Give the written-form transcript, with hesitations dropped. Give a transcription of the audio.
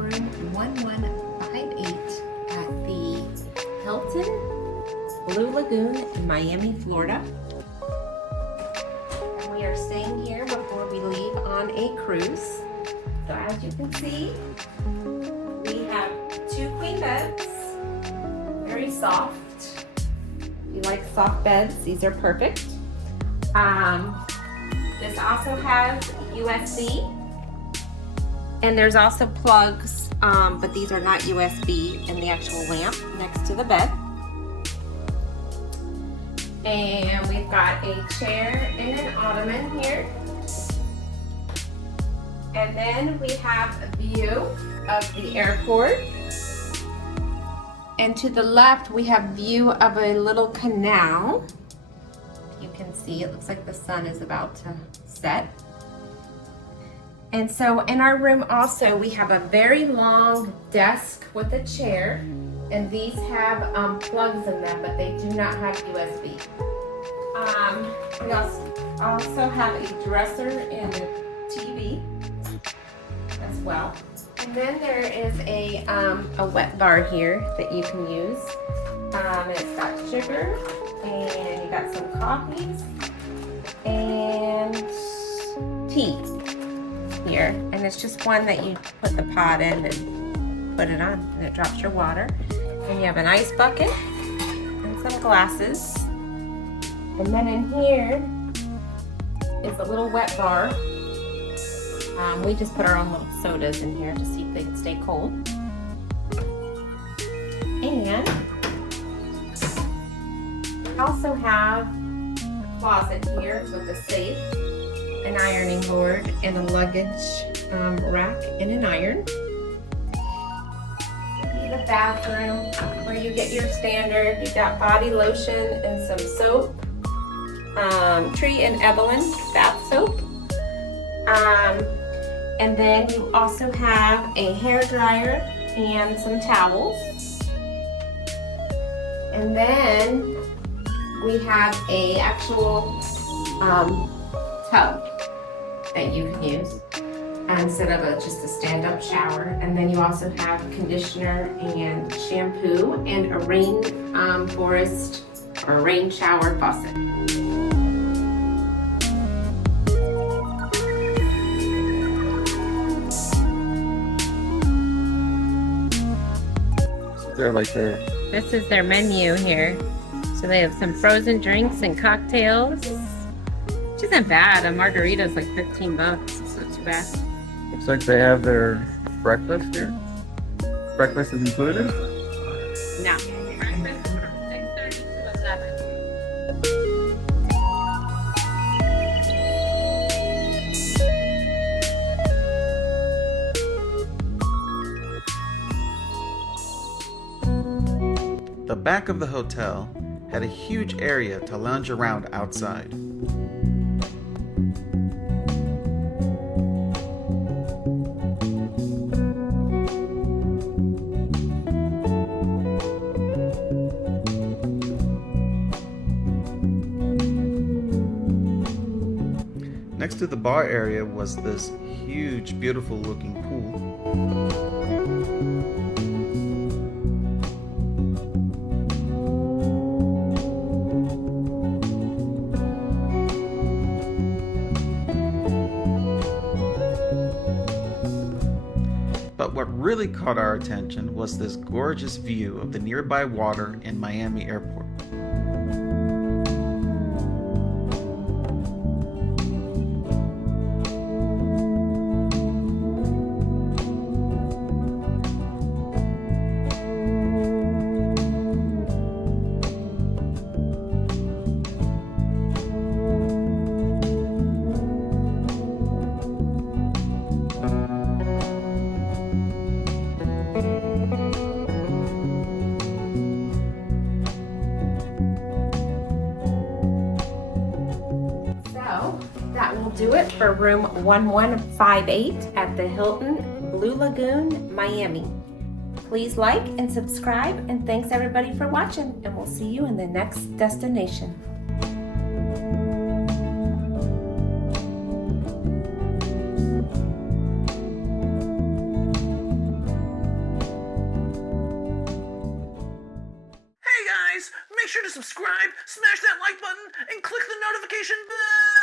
room 1158 at the Hilton Blue Lagoon in Miami, Florida. And we are staying here before we leave on a cruise. So as you can see, we have 2 queen beds, very soft. If you like soft beds, these are perfect. This also has USB, and there's also plugs, but these are not USB, in the actual lamp next to the bed. And we've got a chair and an ottoman here. And then we have a view of the airport. And to the left, we have view of a little canal. You can see, it looks like the sun is about to set. And so in our room also, we have a very long desk with a chair. And these have plugs in them, but they do not have USB. We also have a dresser and a TV as well. And then there is a wet bar here that you can use. It's got sugar, and you got some coffees and tea here. And it's just one that you put the pot in and put it on, and it drops your water. And you have an ice bucket and some glasses. And then in here is a little wet bar. We just put our own little sodas in here to see if they can stay cold. And we also have a closet here with a safe, an ironing board, and a luggage rack and an iron. The bathroom where you get your standard. You got body lotion and some soap, Tree and Evelyn bath soap. And then you also have a hair dryer and some towels. And then we have a actual tub that you can use instead of just a stand-up shower. And then you also have conditioner and shampoo and a rain forest or rain shower faucet. This is their menu here. So they have some frozen drinks and cocktails, which isn't bad. A margarita is like $15. It's not too bad. Looks like they have their breakfast here. Breakfast is included? No. Breakfast is from 6:30 to 11. The back of the hotel had a huge area to lounge around outside. Next to the bar area was this huge, beautiful looking pool. But what really caught our attention was this gorgeous view of the nearby water in Miami Airport. That will do it for room 1158 at the Hilton Blue Lagoon, Miami. Please like and subscribe, and thanks everybody for watching, and we'll see you in the next destination. sure to subscribe, smash that like button, and click the notification bell!